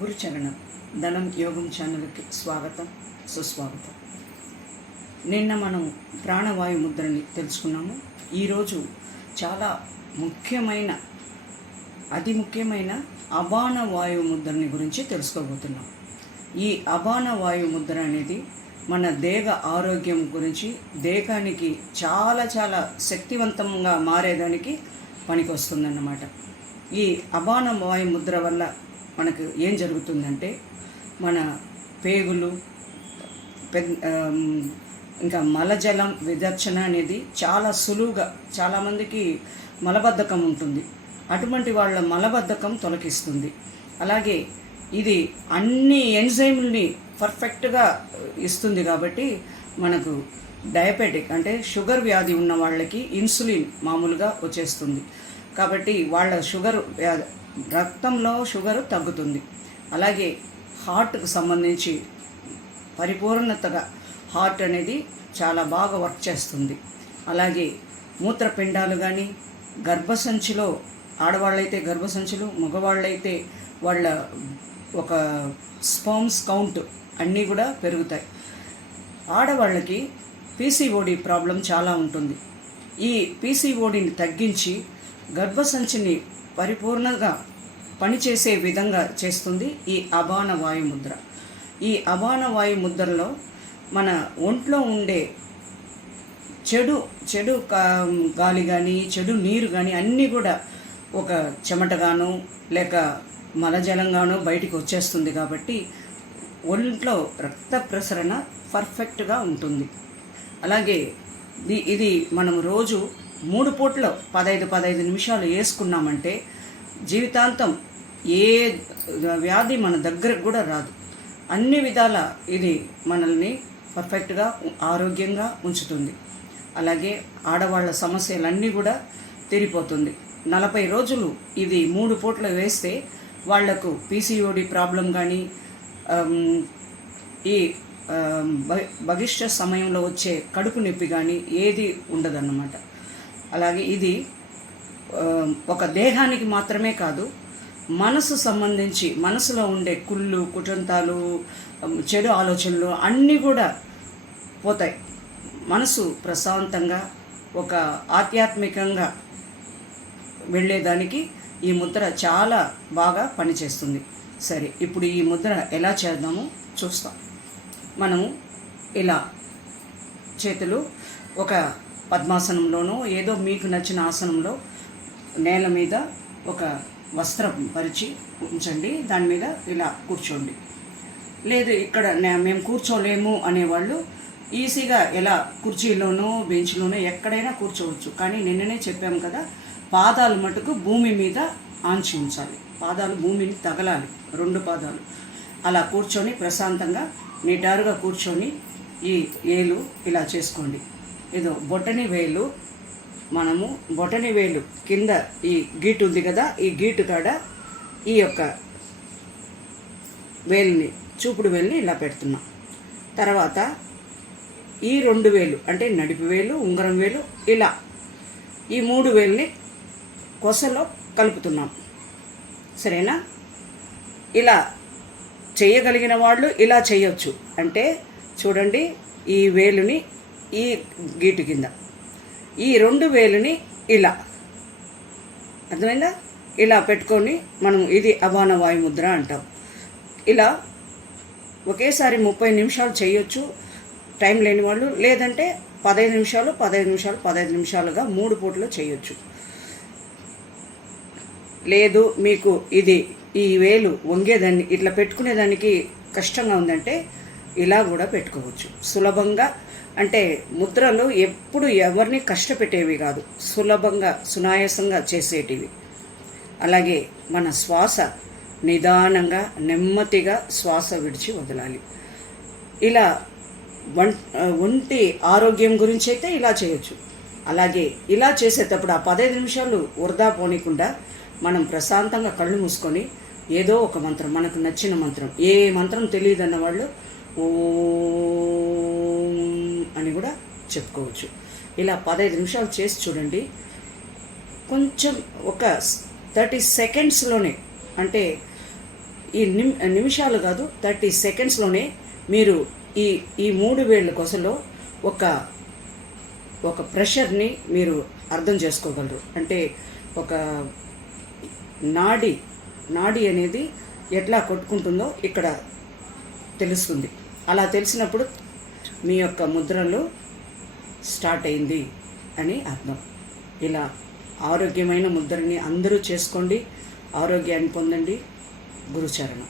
గురుచరణం. ధనం యోగం ఛానల్కి స్వాగతం సుస్వాగతం. నిన్న మనం ప్రాణవాయు ముద్రని తెలుసుకున్నాము. ఈరోజు చాలా ముఖ్యమైన అతి ముఖ్యమైన అబాన వాయు ముద్రని గురించి తెలుసుకోబోతున్నాం. ఈ అబాన వాయు ముద్ర అనేది మన దేహ ఆరోగ్యం గురించి దేహానికి చాలా చాలా శక్తివంతంగా మారేదానికి పనికొస్తుందన్నమాట. ఈ అబాన వాయు ముద్ర వల్ల మనకు ఏం జరుగుతుందంటే మన పేగులు పెద్ద ఇంకా మలజలం విదర్శన అనేది చాలా సులువుగా చాలామందికి మలబద్ధకం ఉంటుంది. అటువంటి వాళ్ళ మలబద్ధకం తొలగిస్తుంది. అలాగే ఇది అన్ని ఎంజైమ్ని పర్ఫెక్ట్గా ఇస్తుంది కాబట్టి మనకు డయాబెటిక్ అంటే షుగర్ వ్యాధి ఉన్న వాళ్ళకి ఇన్సులిన్ మామూలుగా వచ్చేస్తుంది. కాబట్టి వాళ్ళ షుగర్ వ్యాధి రక్తంలో షుగరు తగ్గుతుంది. అలాగే హార్ట్కు సంబంధించి పరిపూర్ణతగా హార్ట్ అనేది చాలా బాగా వర్క్ చేస్తుంది. అలాగే మూత్రపిండాలు కానీ గర్భసంచిలో ఆడవాళ్ళైతే గర్భసంచులు మగవాళ్ళైతే వాళ్ళ ఒక స్పర్మ్స్ కౌంట్ అన్నీ కూడా పెరుగుతాయి. ఆడవాళ్ళకి పీసీఓడి ప్రాబ్లం చాలా ఉంటుంది. ఈ పీసీఓడిని తగ్గించి గర్భసంచిని పరిపూర్ణంగా పనిచేసే విధంగా చేస్తుంది ఈ అబాన వాయు ముద్ర ఈ అబాన వాయు ముద్రలో మన ఒంట్లో ఉండే చెడు చెడు గాలి కానీ చెడు నీరు కానీ అన్నీ కూడా ఒక చెమటగాను లేక మలజలంగాను బయటికి వచ్చేస్తుంది కాబట్టి ఒంట్లో రక్త ప్రసరణ పర్ఫెక్ట్గా ఉంటుంది. అలాగే ఇది ఇది మనం రోజు మూడు పూటలో పదహైదు పదహైదు నిమిషాలు వేసుకున్నామంటే జీవితాంతం ఏ వ్యాధి మన దగ్గరకు కూడా రాదు. అన్ని విధాల ఇది మనల్ని పర్ఫెక్ట్గా ఆరోగ్యంగా ఉంచుతుంది. అలాగే ఆడవాళ్ళ సమస్యలన్నీ కూడా తీరిపోతుంది. నలభై రోజులు ఇది మూడు పూట్లు వేస్తే వాళ్ళకు పీసీఓడి ప్రాబ్లం కానీ ఈ ఆమ్, సమయంలో వచ్చే కడుపు నొప్పి కానీ ఏది ఉండదన్నమాట. అలాగే ఇది ఒక దేహానికి మాత్రమే కాదు మనసు సంబంధించి మనసులో ఉండే కుళ్ళు కుటుంతాలు చెడు ఆలోచనలు అన్నీ కూడా పోతాయి. మనసు ప్రశాంతంగా ఒక ఆధ్యాత్మికంగా వెళ్ళేదానికి ఈ ముద్ర చాలా బాగా పనిచేస్తుంది. సరే ఇప్పుడు ఈ ముద్ర ఎలా చేద్దామో చూస్తాం. మనము ఇలా చేతులు ఒక పద్మాసనంలోనో ఏదో మీకు నచ్చిన ఆసనంలో నేల మీద ఒక వస్త్రం పరిచి ఉంచండి. దాని మీద ఇలా కూర్చోండి. లేదు ఇక్కడ నే- మేము కూర్చోలేము అనేవాళ్ళు ఈజీగా ఎలా కుర్చీలోనో బెంచ్లోనో ఎక్కడైనా కూర్చోవచ్చు. కానీ నిన్ననే చెప్పాము కదా పాదాలు మటుకు భూమి మీద ఆంచి ఉంచాలి. పాదాలు భూమిని తగలాలి. రెండు పాదాలు. అలా కూర్చొని ప్రశాంతంగా నిటారుగా కూర్చొని ఈ ఏలు ఇలా చేసుకోండి. ఏదో బొటని వేలు మనము బొటని వేలు కింద ఈ గీటు ఉంది కదా ఈ గీటు కాడ ఈ యొక్క వేలుని చూపుడు వేలుని ఇలా పెడుతున్నాం. తర్వాత ఈ రెండు వేలు అంటే నడిపి వేలు ఉంగరం వేలు ఇలా ఈ మూడు వేలుని కొసలో కలుపుతున్నాం. సరేనా? ఇలా చేయగలిగిన వాళ్ళు ఇలా చేయొచ్చు. అంటే చూడండి ఈ వేలుని ఈ గీటు కింద. ఈ రెండు వేలుని ఇలా. అర్థమైందా? ఇలా పెట్టుకొని మనం ఇది అభాన వాయు ముద్ర అంటాం. ఇలా ఒకేసారి ముప్పై నిమిషాలు చేయొచ్చు. టైం లేని వాళ్ళు లేదంటే పదహైదు నిమిషాలు పదహైదు నిమిషాలు పదహైదు నిమిషాలుగా మూడు పూటలు చేయొచ్చు. లేదు మీకు ఇది ఈ వేలు వంగేదాన్ని ఇట్లా పెట్టుకునేదానికి కష్టంగా ఉందంటే ఇలా కూడా పెట్టుకోవచ్చు. సులభంగా అంటే ముద్రలు ఎప్పుడు ఎవరిని కష్టపెట్టేవి కాదు. సులభంగా సునాయాసంగా చేసేటివి. అలాగే మన శ్వాస నిదానంగా నెమ్మదిగా శ్వాస విడిచి వదలాలి. ఇలా వం ఒంటి ఆరోగ్యం గురించి అయితే ఇలా చేయొచ్చు. అలాగే ఇలా చేసేటప్పుడు ఆ పదహైదు నిమిషాలు వృధా పోనీకుండా మనం ప్రశాంతంగా కళ్ళు మూసుకొని ఏదో ఒక మంత్రం మనకు నచ్చిన మంత్రం ఏ మంత్రం తెలియదన్న వాళ్ళు ఓం అని కూడా చెప్పుకోవచ్చు. ఇలా పదహైదు నిమిషాలు చేసి చూడండి. కొంచెం ఒక థర్టీ సెకండ్స్లోనే అంటే ఈ నిమి నిమిషాలు కాదు థర్టీ సెకండ్స్లోనే మీరు ఈ ఈ మూడు వేళ్ళ కొసలో ఒక ఒక ప్రెషర్ని మీరు అర్థం చేసుకోగలరు. అంటే ఒక నాడి నాడి అనేది ఎట్లా కొట్టుకుంటుందో ఇక్కడ తెలుస్తుంది. అలా తెలిసినప్పుడు మీ యొక్క ముద్రలు స్టార్ట్ అయింది అని అర్థం. ఇలా ఆరోగ్యమైన ముద్రని అందరూ చేసుకోండి ఆరోగ్యాన్ని పొందండి. గురుచరణం.